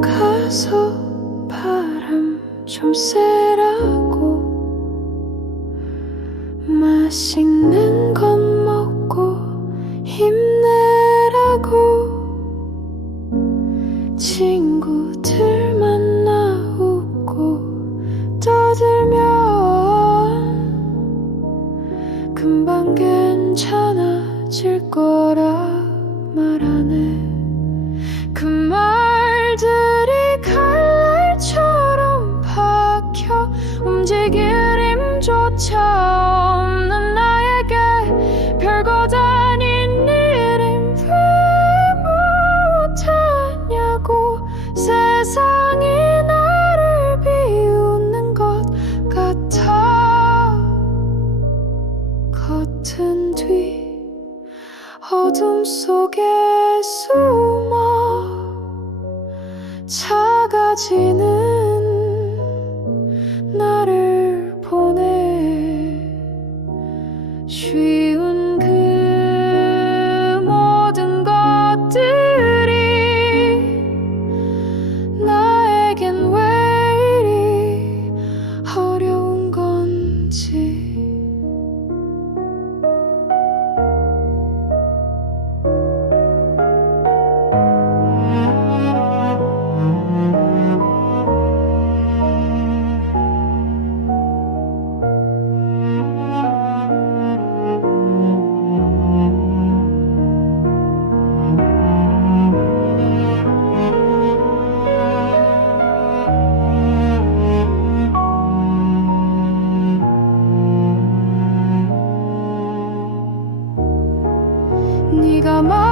가서 바람 좀 쐬라고. 맛있는 것 먹고 힘내라고. 친구들 만나 웃고 떠들면 금방 괜찮아질 거라 움직일 힘조차 없는 나에게 별것 아닌 일임 왜 못하냐고 세상이 나를 비웃는 것 같아. 겉은 뒤 어둠 속에 숨어 작아지는 그 모든 mama.